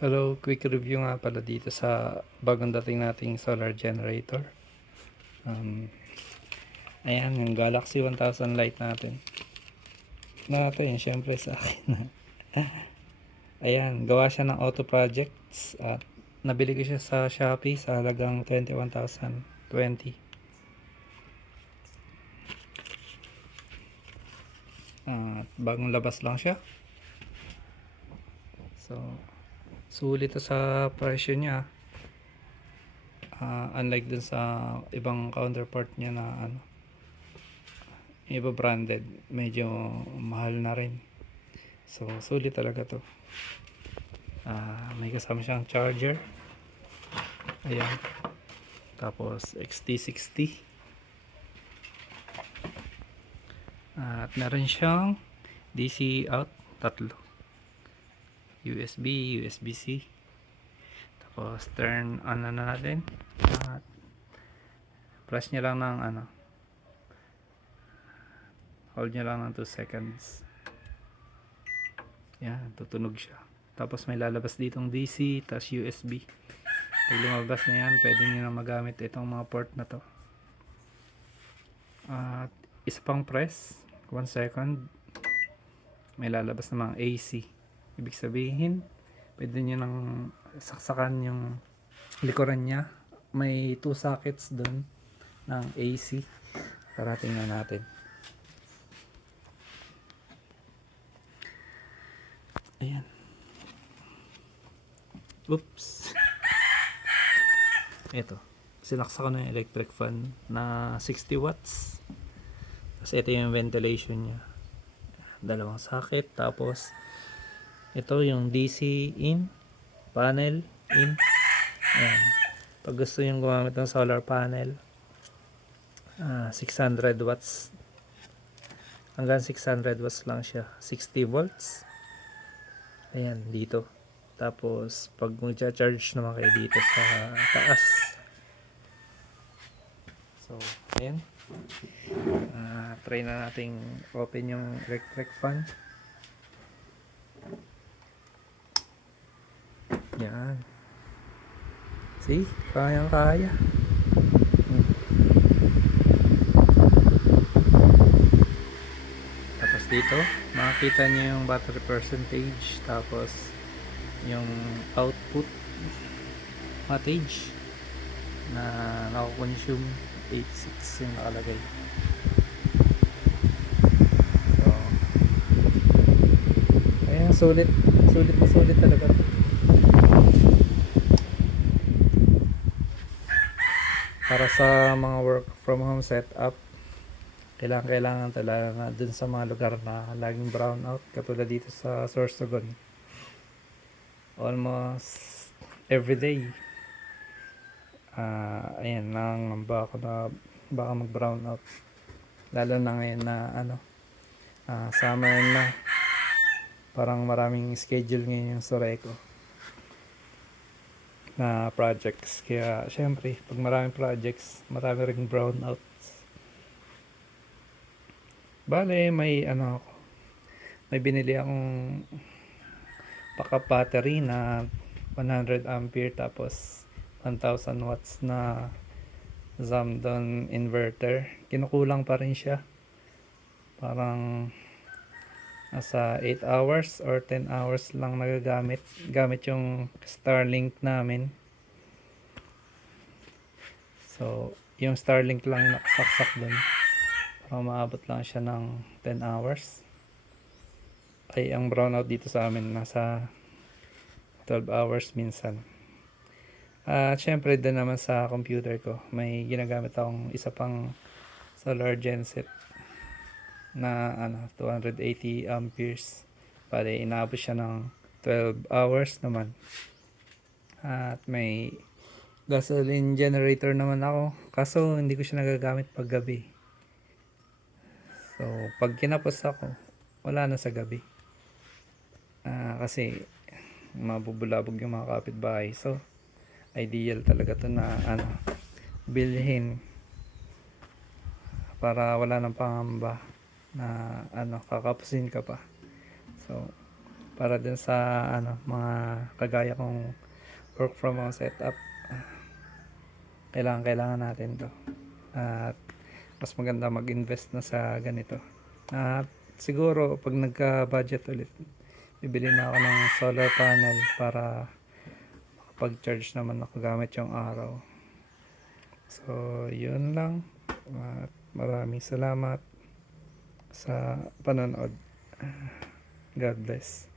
Hello, quick review nga pala dito sa bagong dating nating solar generator. Ayan, yung Galaxy 1000 Lite natin. Natin, syempre sa akin. Ayan, gawa siya ng auto projects at nabili ko siya sa Shopee sa halagang 21,020. At bagong labas lang siya. So, sulit to sa presyo niya. Unlike dun sa ibang counterpart niya na iba branded, medyo mahal na rin. So, sulit talaga to. May kasama siyang charger. Ayan. Tapos, XT60. At meron siyang DC out, tatlo. USB, USB-C. Tapos, turn on na natin. At press niya lang ng hold niya lang ng 2 seconds. Yan, tutunog siya. Tapos may lalabas ditong DC, tapos USB. Pag lumabas na yan, pwede nyo na magamit itong mga port na to. At isa pang press, 1 second, may lalabas na mga AC. Ibig sabihin, pwede nyo nang saksakan yung likuran niya. May 2 sockets dun ng AC. Para tingnan natin. Ayan. Oops. Ito. Sinaksa ko na yung electric fan na 60 watts. Tapos ito yung ventilation niya. Dalawang socket. Tapos ito yung DC in. Panel in. Ayan. Pag gusto yung gumamit ng solar panel, 600 watts. Hanggang 600 watts lang siya. 60 volts. Ayan, dito. Tapos, pag mag-charge naman kayo dito sa taas. So, ayan. Try na nating open yung electric fan. Yan. See? Kayang-kaya. Tapos dito, makikita nyo yung battery percentage. Tapos, yung output wattage na nako-consume 86 yung nakalagay. So, ayan, sulit na sulit talaga. Para sa mga work from home setup, kailangan talaga na dun sa mga lugar na laging brownout, katulad dito sa Sorsogon. Almost everyday. Ayan, nangamba ako na baka mag-brownout. Lalo na ngayon na summer na. Parang maraming schedule ngayon yung Soreco na projects. Kaya syempre, pag maraming projects, marami ring brownouts. Bale, may binili akong backup battery na 100 ampere tapos 1000 watts na Zamdon inverter. Kinukulang pa rin siya. Parang nasa 8 hours or 10 hours lang nagagamit. Gamit yung Starlink namin. So, yung Starlink lang yung nakasaksak dun. Para maabot lang siya ng 10 hours. Ay, ang brownout dito sa amin nasa 12 hours minsan. At syempre din naman sa computer ko, may ginagamit akong isa pang solar genset na 280 amperes. Bale, inaabot siya ng 12 hours naman. At may gasoline generator naman ako. Kaso hindi ko siya nagagamit pag gabi. So, pag kinapos ako, wala na sa gabi. Kasi mabubulabog yung mga kapitbahay. So, ideal talaga to na bilhin para wala nang pangamba na kakapusin ka pa. So, para din sa ano, mga kagaya kong work from home setup. Kailangan natin to, at mas maganda mag-invest na sa ganito. At siguro pag nagka-budget ulit, bibili na ako ng solar panel para makapag-charge naman ako gamit yung araw. So yun lang, at maraming salamat sa panonood. God bless.